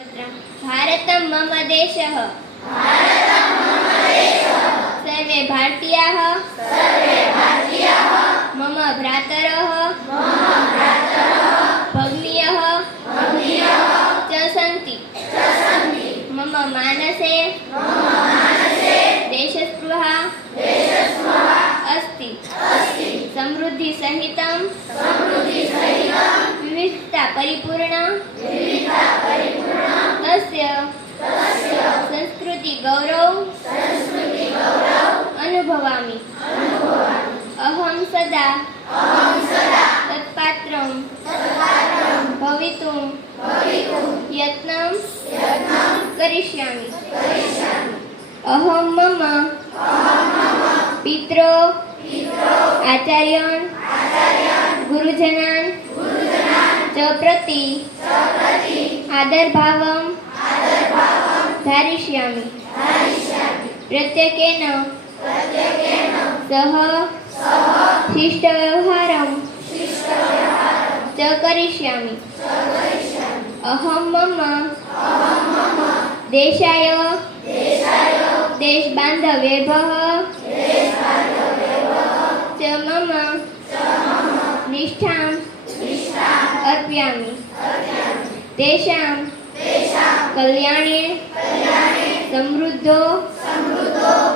भारतं मम देशः सर्वे भारतीयाः मम भ्रातरः भगिन्यः च सन्ति। मम मानसे देशस्पृहा अस्ति। समृद्धिसहितं विविधता परिपूर्ण तस्य संस्कृति गौरव अनुभवामि। अहं सदा तत्पात्रं भवितुं यत्नं करिष्यामि। अहं मम पितरो आचार्यान् गुरुजनान् च प्रति आदरभावं धारयिष्यामि। प्रत्येकेन सह शिष्टव्यवहारं च करिष्यामि। अहं मम देशाय देशबान्धवेभ्यः च मम निष्ठां अर्पयामि। तेषां कल्याणे समृद्धो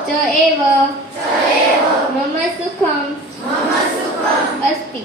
च एव मम सुखम् अस्ति।